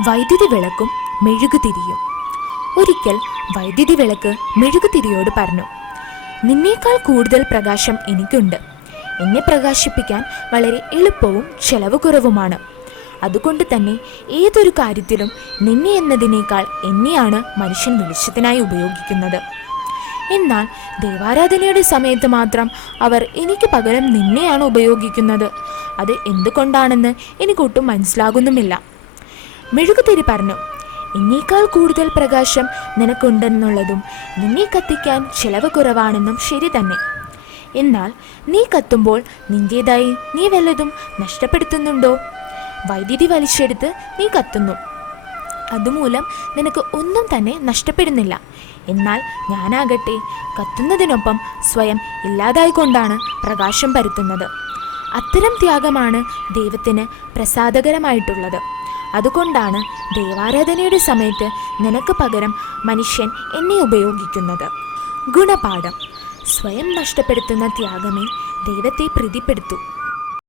വൈദ്യുതി വിളക്കും മെഴുകുതിരിയും ഒരിക്കൽ വൈദ്യുതി വിളക്ക് മെഴുകുതിരിയോട് പറഞ്ഞു നിന്നേക്കാൾ കൂടുതൽ പ്രകാശം എനിക്കുണ്ട്. എന്നെ പ്രകാശിപ്പിക്കാൻ വളരെ എളുപ്പവും ചെലവ് കുറവുമാണ് അതുകൊണ്ട് തന്നെ ഏതൊരു കാര്യത്തിലും നിന്നെ എന്നതിനേക്കാൾ എന്നെയാണ് മനുഷ്യൻ വെളിച്ചത്തിനായി ഉപയോഗിക്കുന്നത്. എന്നാൽ ദേവാരാധനയുടെ സമയത്ത് മാത്രം അവർ എനിക്ക് പകരം നിന്നെയാണ് ഉപയോഗിക്കുന്നത്. അത് എന്തുകൊണ്ടാണെന്ന് എനിക്കൊട്ടും മനസ്സിലാകുന്നുമില്ല. മെഴുകുതിരി പറഞ്ഞു എന്നേക്കാൾ കൂടുതൽ പ്രകാശം നിനക്കുണ്ടെന്നുള്ളതും നിന്നെ കത്തിക്കാൻ ചിലവ് കുറവാണെന്നും ശരി തന്നെ. എന്നാൽ നീ കത്തുമ്പോൾ നിന്റേതായി നീ വല്ലതും നഷ്ടപ്പെടുത്തുന്നുണ്ടോ? വൈദ്യുതി വലിച്ചെടുത്ത് നീ കത്തുന്നു. അതുമൂലം നിനക്ക് ഒന്നും തന്നെ നഷ്ടപ്പെടുന്നില്ല. എന്നാൽ ഞാനാകട്ടെ കത്തുന്നതിനൊപ്പം സ്വയം ഇല്ലാതായിക്കൊണ്ടാണ് പ്രകാശം പരത്തുന്നത്. അത്തരം ത്യാഗമാണ് ദൈവത്തിന് പ്രസാദകരമായിട്ടുള്ളത്. അതുകൊണ്ടാണ് ദൈവാരാധനയുടെ സമയത്ത് നിനക്ക് പകരം മനുഷ്യൻ എന്നെ ഉപയോഗിക്കുന്നത്. ഗുണപാഠം. സ്വയം നഷ്ടപ്പെടുത്തുന്ന ത്യാഗമേ ദൈവത്തെ പ്രീതിപ്പെടുത്തൂ.